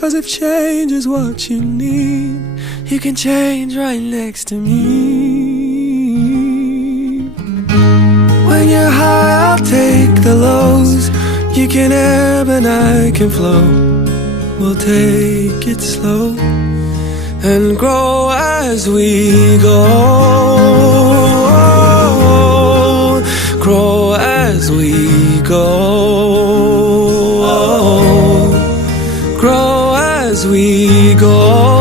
'Cause if change is what you need, you can change right next to me. When you're high, I'll take the lows. You can ebb and I can flow. We'll take it slow and grow as we go. Grow as we go. Grow as we go.